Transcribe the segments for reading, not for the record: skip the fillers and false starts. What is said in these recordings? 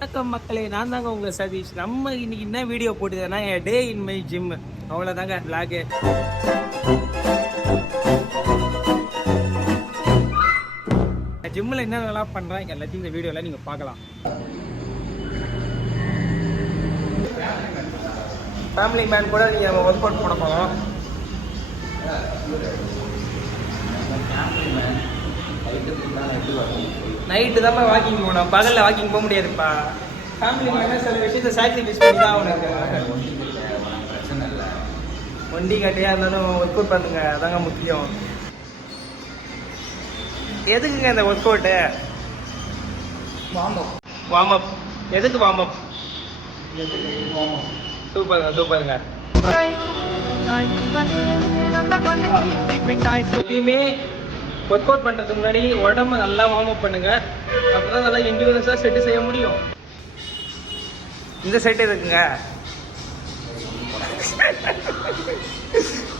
வணக்கம் மக்களே, நான் தாங்க உங்கள் சதீஷ். நம்ம இன்னைக்கு என்ன வீடியோ போட்டுதுன்னா என் டே இன் மை ஜிம், அவ்வளோதாங்க விளாகு. ஜிம்மில் என்னென்னலாம் பண்ணுறேன் எல்லாத்தையும் இந்த வீடியோவில் நீங்கள் பார்க்கலாம். ஃபேமிலி மேன் கூட நீங்கள் ஒர்க் அவுட் பண்ண போகலாம். நைட்டு தான் வாக்கிங் போகணும், பகலில் வாக்கிங் போக முடியாதுப்பா. ஃபேமிலி மேன் சில விஷயத்தை சாக்ரிஃபைஸ் பண்ணி தான் அவனுக்கு. வண்டி கட்டியாக இருந்தாலும் ஒர்க் அவுட் பண்ணுங்க, அதாங்க முக்கியம். எதுக்குங்க இந்த ஒர்க் அவுட்டு? Warm up. எதுக்கு வார்ம் அப்? சூப்பருங்க சூப்பருங்க. எப்பயுமே ஒர்க் அவுட் பண்ணுறதுக்கு முன்னாடி உடம்பு நல்லா வார்ம் அப் பண்ணுங்க, அப்போ தான் நல்லா இண்டிவிஜுவல்ஸாக செட்டு செய்ய முடியும். இந்த செட்டு இருக்குங்க,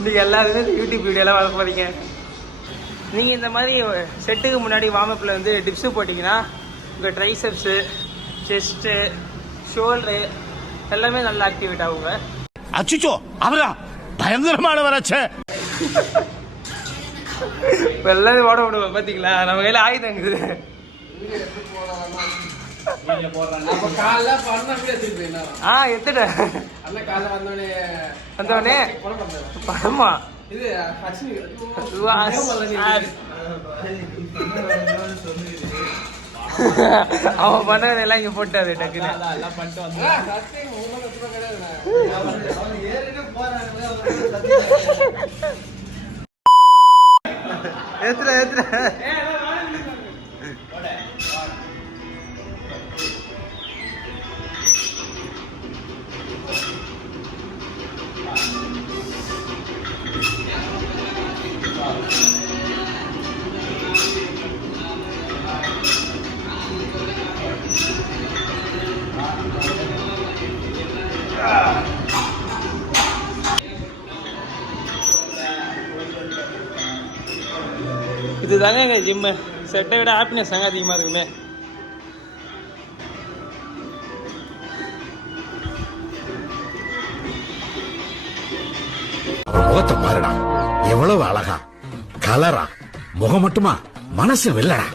நீங்கள் எல்லாருமே யூடியூப் வீடியோலாம் வர போகிறீங்க. நீங்கள் இந்த மாதிரி செட்டுக்கு முன்னாடி வார்ம் அப்பில் வந்து டிப்ஸு போட்டிங்கன்னா உங்கள் ட்ரைசெப்ஸு, செஸ்ட்டு, ஷோல்டரு எல்லாமே நல்லா ஆக்டிவேட் ஆகுங்க. அச்சுச்சோ, அவரா பயங்கரமானவராச்சே. இப்போ எல்லாரும் ஓட விடுவோம் பார்த்தீங்களா, நம்ம கையில் ஆயுதங்குது. எடுத்துட்டேன் வந்தவனே படமா அவன் பண்ணதெல்லாம் இங்க போட்டாரு டக்குன்னு. ஏத்துற ஏத்துற இதுதாங்க எங்கள் ஜிம்மு. செட்டை விட ஹாப்பினஸ் தாங்க அதிகமாக இருக்குமே. முகத்தை பாருடா, எவ்வளவு அழகா கலரா. முகம் மட்டுமா, மனசு வெள்ளடா.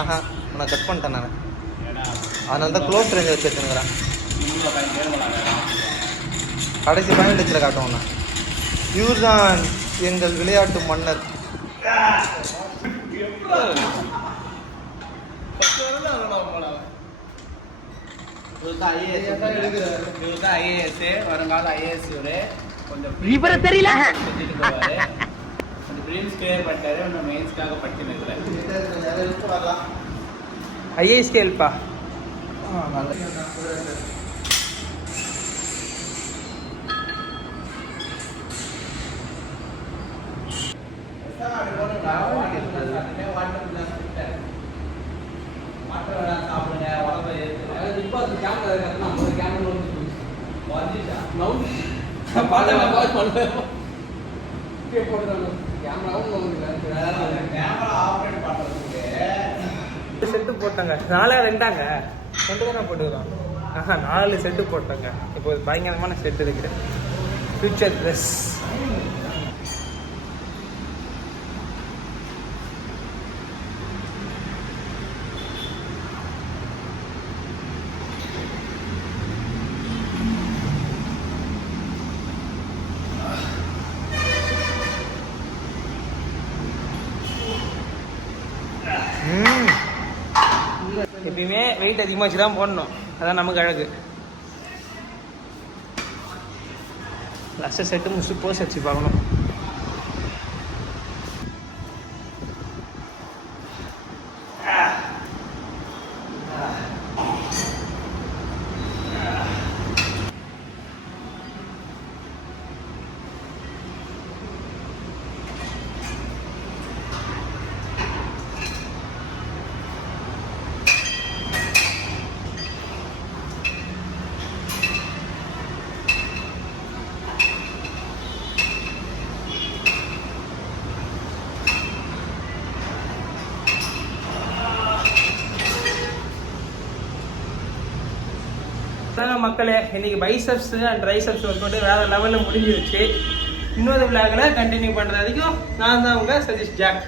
ஆஹா, நான் கட் பண்ணிட்டேன். நான் அதனால தான் க்ளோஸ் ரேஞ்ச் வச்சு எடுத்துனுங்கிறேன். கடைசி பாயிண்ட் வச்சுல காட்டுவோம்ண்ணா. இவர் தான் எங்கள் விளையாட்டு மன்னர். வருங்கால ஐஏஎஸ் கொஞ்சம் தெரியல ஐஏஎஸ் கேள்ப்பா. செட்டு போட்டாங்க, 4 2ங்க 2 தானே போட்டுக்கிறோம். ஆஹா, 4 செட்டு போட்டாங்க. இப்போ பயங்கரமான செட்டு இருக்குது. Future dress. எப்பயுமே வெயிட் அதிகமாக வச்சு தான் போடணும், அதான் நமக்கு அழகு. லாஸ்ட்டாக செட்டு முடிச்சு போஸ் வச்சு பார்க்கணும். அதாங்க மக்களே, இன்னைக்கு biceps and triceps work out வேற லெவலில் முடிஞ்சிருச்சு. இன்னொரு விழாக்களை கண்டினியூ பண்ணுற வரைக்கும் நான் தான் உங்கள் சதீஷ் ஜாக்.